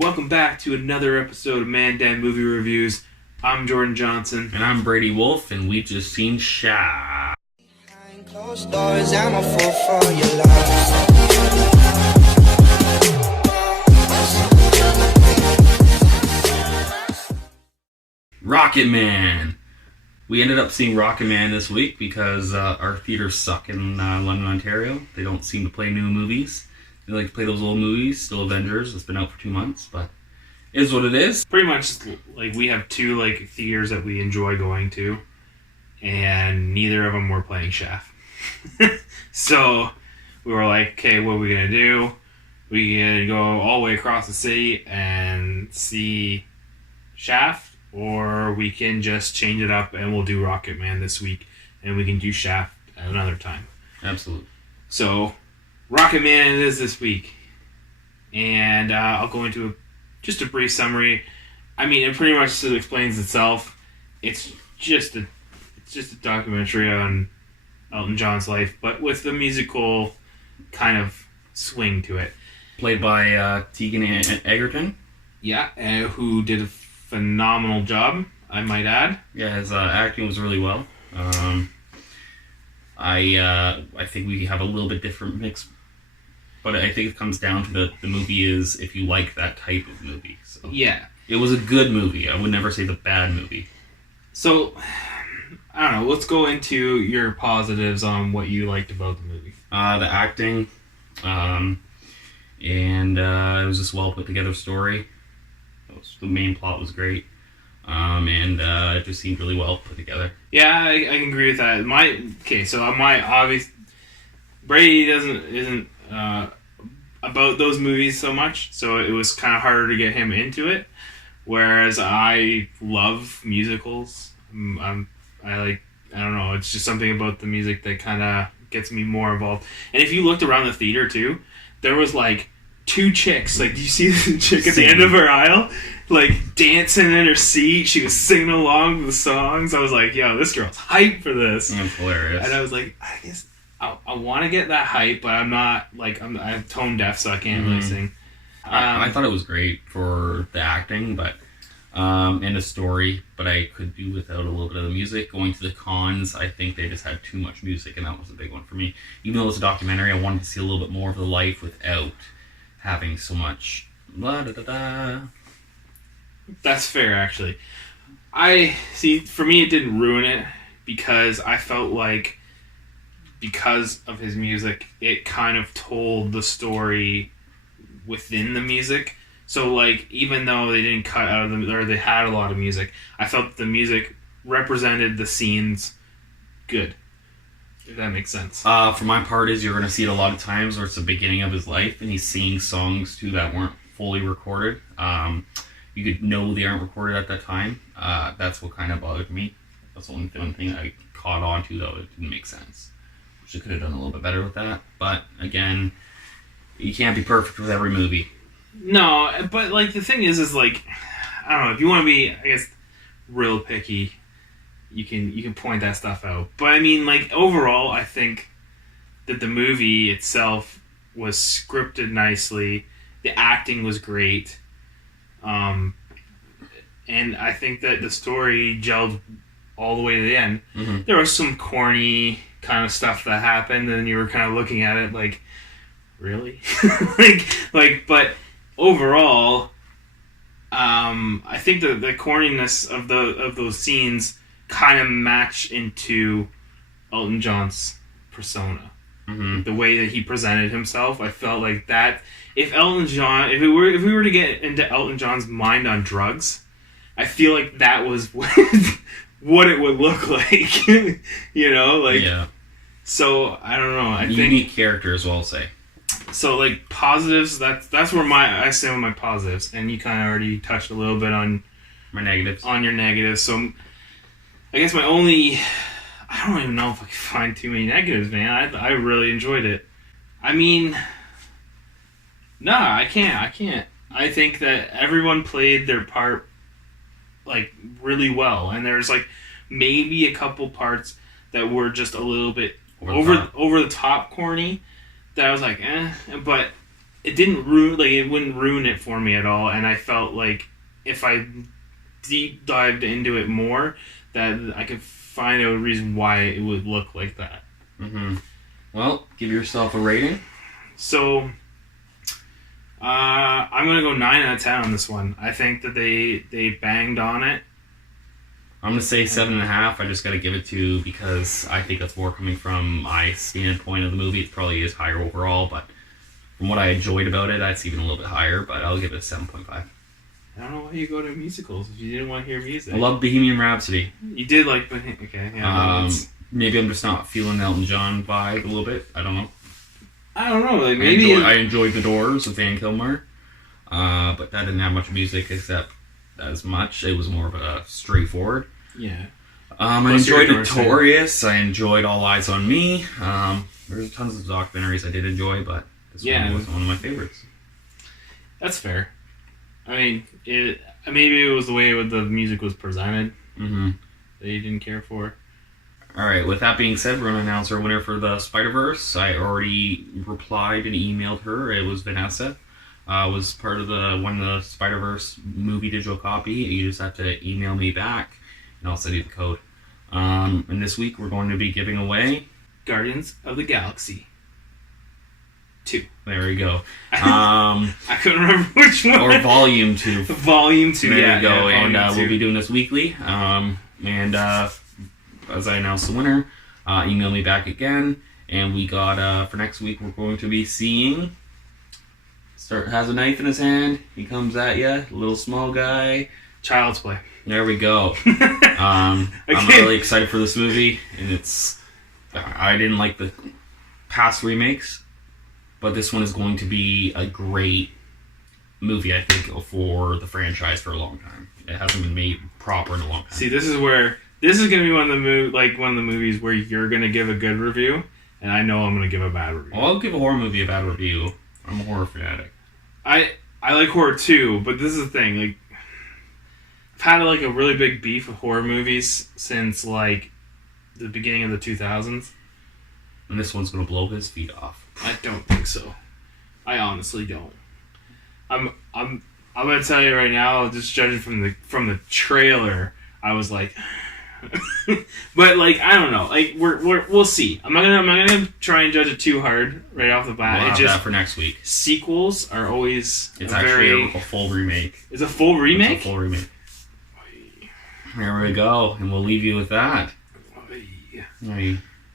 Welcome back to another episode of Man Dan Movie Reviews. I'm Jordan Johnson. And I'm Brady Wolf, and we've just seen Shaft. Behind closed doors, I'm a fool for your love. Rocketman. We ended up seeing Rocketman this week because our theaters suck in London, Ontario. They don't seem to play new movies. They like to play those old movies, still Avengers. It's been out for 2 months, but it is what it is. Pretty much, like, we have two theaters that we enjoy going to, and neither of them were playing Shaft. So we were like, okay, what are we gonna do? We can go all the way across the city and see Shaft, or we can just change it up and we'll do Rocketman this week, and we can do Shaft at another time. Absolutely. So Rocketman it is this week, and I'll go into just a brief summary. I mean, it pretty much explains itself. It's just a documentary on Elton John's life, but with the musical kind of swing to it. Played by Taron Egerton. Yeah, who did a phenomenal job, I might add. Yeah, his acting was really well. I think we have a little bit different mix, but I think it comes down to the movie is if you like that type of movie. So Yeah. it was a good movie. I would never say it's a bad movie. So, I don't know, let's go into your positives on what you liked about the movie. The acting, and it was just a well put together story. The main plot was great, and it just seemed really well put together. Yeah, I can agree with that. My obvious Brady isn't about those movies so much, so it was kind of harder to get him into it. Whereas I love musicals. I don't know, it's just something about the music that kind of gets me more involved. And if you looked around the theater too, there was like two chicks. Like, do you see the chick at the end of her aisle, like dancing in her seat? She was singing along with the songs. I was like, yo, this girl's hyped for this. It's hilarious. And I was like, I guess I want to get that hype, but I'm not like I'm tone deaf, so I can't really sing. I thought it was great for the acting, but and the story, but I could do without a little bit of the music. Going to the cons, I think they just had too much music, and that was a big one for me. Even though it's a documentary, I wanted to see a little bit more of the life without having so much blah, da, da, da. That's fair, actually. For me, it didn't ruin it because I felt like because of his music, it kind of told the story within the music. So, like, even though they didn't cut out of or they had a lot of music, I felt the music represented the scenes good. If that makes sense. For my part, is you're going to see it a lot of times where it's the beginning of his life, and he's singing songs too that weren't fully recorded. You could know they aren't recorded at that time. That's what kind of bothered me. That's the only thing I caught on to, though. It didn't make sense. Which I could have done a little bit better with that. But again, you can't be perfect with every movie. No, but like the thing is like, I don't know, if you want to be, I guess, real picky, you can point that stuff out. But I mean, like, overall, I think that the movie itself was scripted nicely. The acting was great. And I think that the story gelled all the way to the end. Mm-hmm. There was some corny kind of stuff that happened, and you were kind of looking at it like, really? But overall, I think the corniness of those scenes kind of match into Elton John's persona. Mm-hmm. The way that he presented himself, I felt like that. If we were to get into Elton John's mind on drugs, I feel like that was what it would look like. You know, like. Yeah. So I don't know. I think unique character as well. I'll say. So, like, positives, that's where I stand with my positives, and you kind of already touched a little bit on my negatives. On your negatives, so I guess I don't even know if I can find too many negatives, man. I really enjoyed it. I mean, no, I can't. I think that everyone played their part, like, really well, and there's, like, maybe a couple parts that were just a little bit over the top corny, that I was like, but it didn't ruin, like, it wouldn't ruin it for me at all, and I felt like if I deep dived into it more, that I could find a reason why it would look like that. Mm-hmm. Well, give yourself a rating. So, I'm gonna go 9 out of 10 on this one. I think that they banged on it. I'm gonna say 7.5. I just gotta give it to, because I think that's more coming from my standpoint of the movie. It probably is higher overall, but from what I enjoyed about it, that's even a little bit higher. But I'll give it a 7.5. I don't know why you go to musicals if you didn't want to hear music. I love Bohemian Rhapsody. You did like, okay, yeah. Maybe I'm just not feeling the Elton John vibe a little bit. I don't know. I don't know. Like maybe I enjoyed The Doors with Van Kilmer, but that didn't have much music except as much. It was more of a straightforward. Yeah. I enjoyed Notorious. I enjoyed All Eyes on Me. There's tons of documentaries I did enjoy, but this one was one of my favorites. That's fair. I mean, maybe it was the way the music was presented that you didn't care for. Alright, with that being said, we're going to announce our winner for the Spider-Verse. I already replied and emailed her. It was Vanessa. Was part of the Spider-Verse movie digital copy. You just have to email me back, and I'll send you the code. And this week, we're going to be giving away Guardians of the Galaxy 2. There we go. I couldn't remember which one. Or Volume 2. Volume 2, there you go. Yeah, and we'll be doing this weekly. As I announced the winner, email me back again. And we got, for next week, we're going to be seeing... has a knife in his hand. He comes at you. Little small guy. Child's Play. There we go. I'm really excited for this movie. And I didn't like the past remakes. But this one is going to be a great movie, I think, for the franchise for a long time. It hasn't been made proper in a long time. See, this is going to be one of the movies where you're going to give a good review, and I know I'm going to give a bad review. Well, I'll give a horror movie a bad review. I'm a horror fanatic. I like horror too, but this is the thing. Like, I've had like a really big beef with horror movies since like the beginning of the 2000s. And this one's going to blow his feet off. I don't think so. I honestly don't. I'm going to tell you right now, just judging from the trailer, I was like, but like I don't know, like we'll see. I'm not gonna try and judge it too hard right off the bat. We'll have that for next week. Sequels are always actually a full remake. It's a full remake. It's a full remake. There we go, and we'll leave you with that.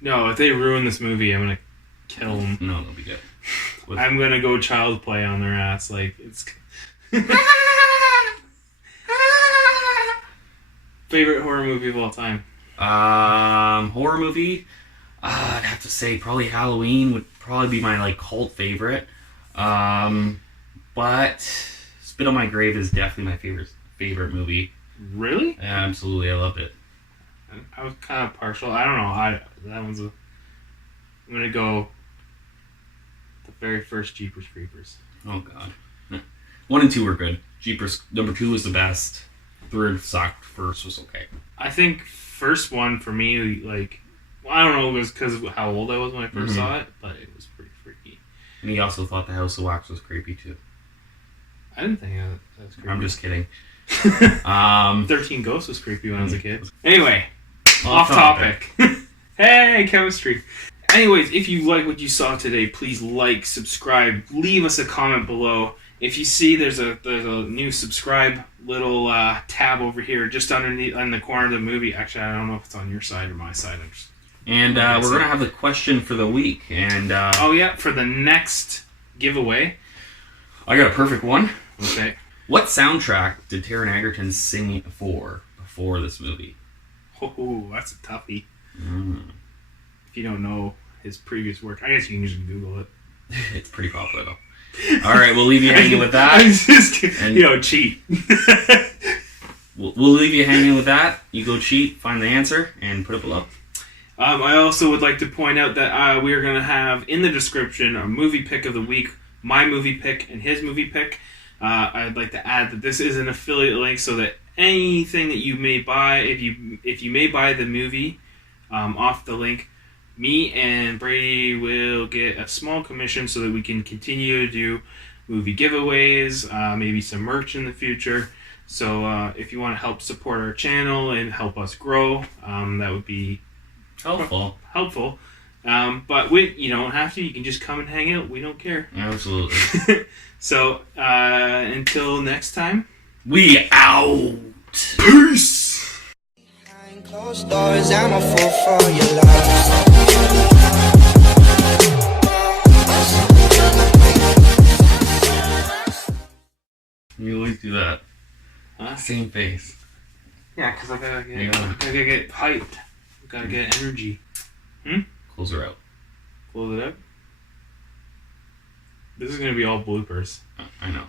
No, if they ruin this movie, I'm gonna kill them. No, it'll be good. I'm gonna go Child Play on their ass. Like it's. Favorite horror movie of all time? Horror movie? I'd have to say probably Halloween would probably be my like cult favorite. But Spit on My Grave is definitely my favorite movie. Really? Yeah, absolutely. I loved it. I was kind of partial. I don't know. I'm gonna go the very first Jeepers Creepers. Oh God. 1 and 2 were good. Jeepers number 2 was the best. 3rd sucked. 1st was okay. I think first one for me, like, well, I don't know, it was because of how old I was when I first saw it, but it was pretty freaky. And he also thought the House of Wax was creepy too. I didn't think that was creepy. I'm just kidding. 13 Ghosts was creepy when I was a kid. Anyway, off topic. Hey, chemistry. Anyways, if you like what you saw today, please like, subscribe, leave us a comment below. If you see there's a new subscribe little tab over here just underneath in the corner of the movie. Actually, I don't know if it's on your side or my side. And we're going to have the question for the week. And oh yeah, for the next giveaway. I got a perfect one. Okay. What soundtrack did Taron Egerton sing before this movie? Oh, that's a toughie. If you don't know his previous work, I guess you can just Google it. It's pretty popular though. All right, we'll leave you hanging with that. I'm just kidding. Cheat. We'll leave you hanging with that. You go cheat, find the answer, and put it below. I also would like to point out that we are going to have in the description a movie pick of the week, my movie pick, and his movie pick. I'd like to add that this is an affiliate link, so that anything that you may buy, if you may buy the movie off the link, me and Brady will get a small commission so that we can continue to do movie giveaways, maybe some merch in the future. So if you want to help support our channel and help us grow, that would be Helpful. But you don't have to. You can just come and hang out. We don't care. Absolutely. So until next time, We out. peace. Behind closed doors, I'm a fool for your love. You always do that. Huh? Same face. Yeah, because I Yeah. gotta get hyped. I gotta get energy. Close her out. Close it up. This is gonna be all bloopers. I know.